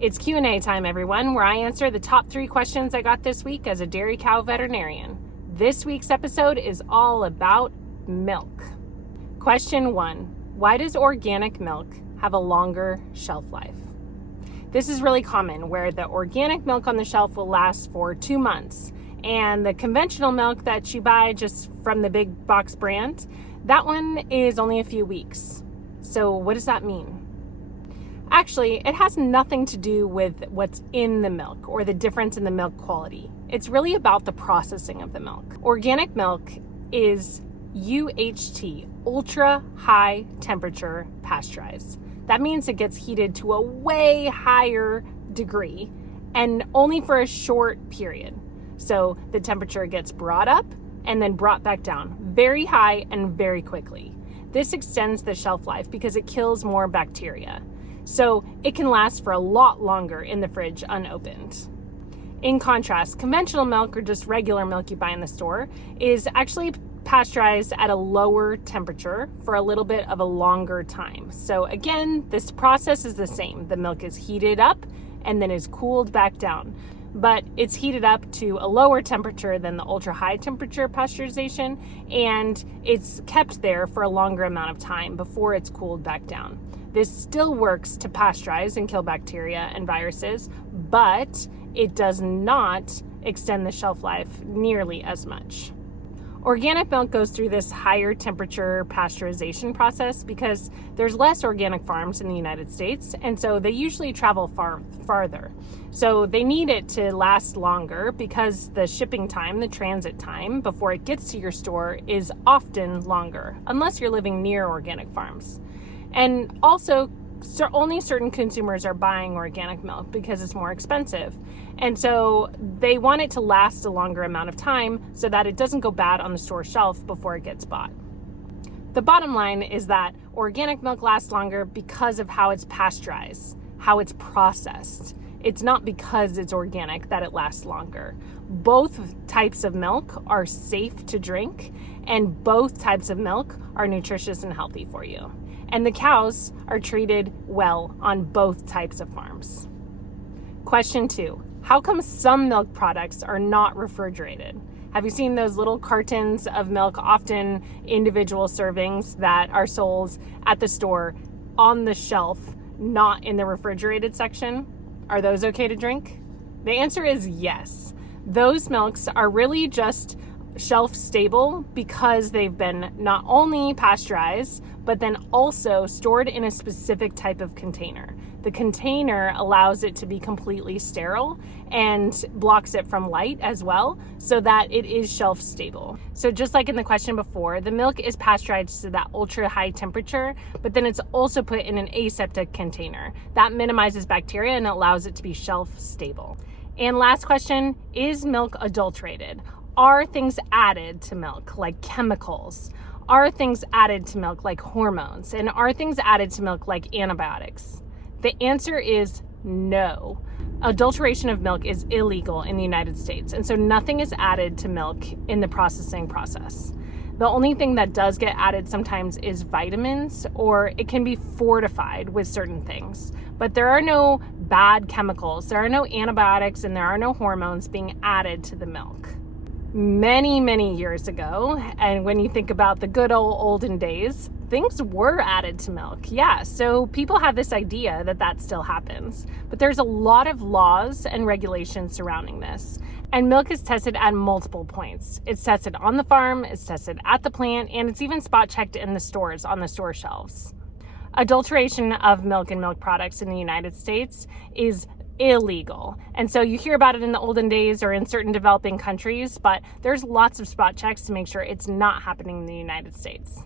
It's Q&A time, everyone, where I answer the top 3 questions I got this week as a dairy cow veterinarian. This week's episode is all about milk. Question 1. Why does organic milk have a longer shelf life? This is really common, where the organic milk on the shelf will last for 2 months, and the conventional milk that you buy just from the big box brand, that one is only a few weeks. So what does that mean? Actually, it has nothing to do with what's in the milk or the difference in the milk quality. It's really about the processing of the milk. Organic milk is UHT, ultra high temperature pasteurized. That means it gets heated to a way higher degree and only for a short period. So the temperature gets brought up and then brought back down very high and very quickly. This extends the shelf life because it kills more bacteria. So it can last for a lot longer in the fridge unopened. In contrast, conventional milk, or just regular milk you buy in the store, is actually pasteurized at a lower temperature for a little bit of a longer time. So again, this process is the same. The milk is heated up and then is cooled back down, but it's heated up to a lower temperature than the ultra high temperature pasteurization, and it's kept there for a longer amount of time before it's cooled back down. This still works to pasteurize and kill bacteria and viruses, but it does not extend the shelf life nearly as much. Organic milk goes through this higher temperature pasteurization process because there's less organic farms in the United States, and so they usually travel farther. So they need it to last longer because the shipping time, the transit time before it gets to your store is often longer, unless you're living near organic farms. And also, only certain consumers are buying organic milk because it's more expensive. And so they want it to last a longer amount of time so that it doesn't go bad on the store shelf before it gets bought. The bottom line is that organic milk lasts longer because of how it's pasteurized, how it's processed. It's not because it's organic that it lasts longer. Both types of milk are safe to drink, and both types of milk are nutritious and healthy for you. And the cows are treated well on both types of farms. Question 2. How come some milk products are not refrigerated? Have you seen those little cartons of milk, often individual servings, that are sold at the store on the shelf, not in the refrigerated section? Are those okay to drink? The answer is yes. Those milks are really just shelf stable because they've been not only pasteurized, but then also stored in a specific type of container. The container allows it to be completely sterile and blocks it from light as well, so that it is shelf stable. So just like in the question before, the milk is pasteurized to that ultra high temperature, but then it's also put in an aseptic container. That minimizes bacteria and allows it to be shelf stable. And last question, is milk adulterated? Are things added to milk, like chemicals? Are things added to milk, like hormones? And are things added to milk, like antibiotics? The answer is no. Adulteration of milk is illegal in the United States, and so nothing is added to milk in the processing process. The only thing that does get added sometimes is vitamins, or it can be fortified with certain things. But there are no bad chemicals, there are no antibiotics, and there are no hormones being added to the milk. Many years ago, and when you think about the good olden days, things were added to milk. Yeah, so people have this idea that that still happens, but there's a lot of laws and regulations surrounding this. And milk is tested at multiple points. It's tested on the farm, it's tested at the plant, and it's even spot checked in the stores on the store shelves. Adulteration of milk and milk products in the United States is illegal. And so you hear about it in the olden days or in certain developing countries, but there's lots of spot checks to make sure it's not happening in the United States.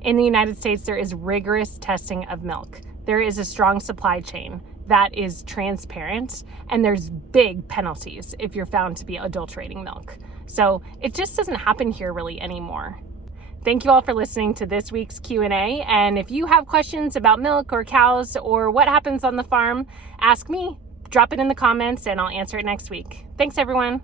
In the United States, there is rigorous testing of milk. There is a strong supply chain that is transparent, and there's big penalties if you're found to be adulterating milk. So it just doesn't happen here really anymore. Thank you all for listening to this week's Q&A, and if you have questions about milk or cows or what happens on the farm, ask me. Drop it in the comments and I'll answer it next week. Thanks, everyone.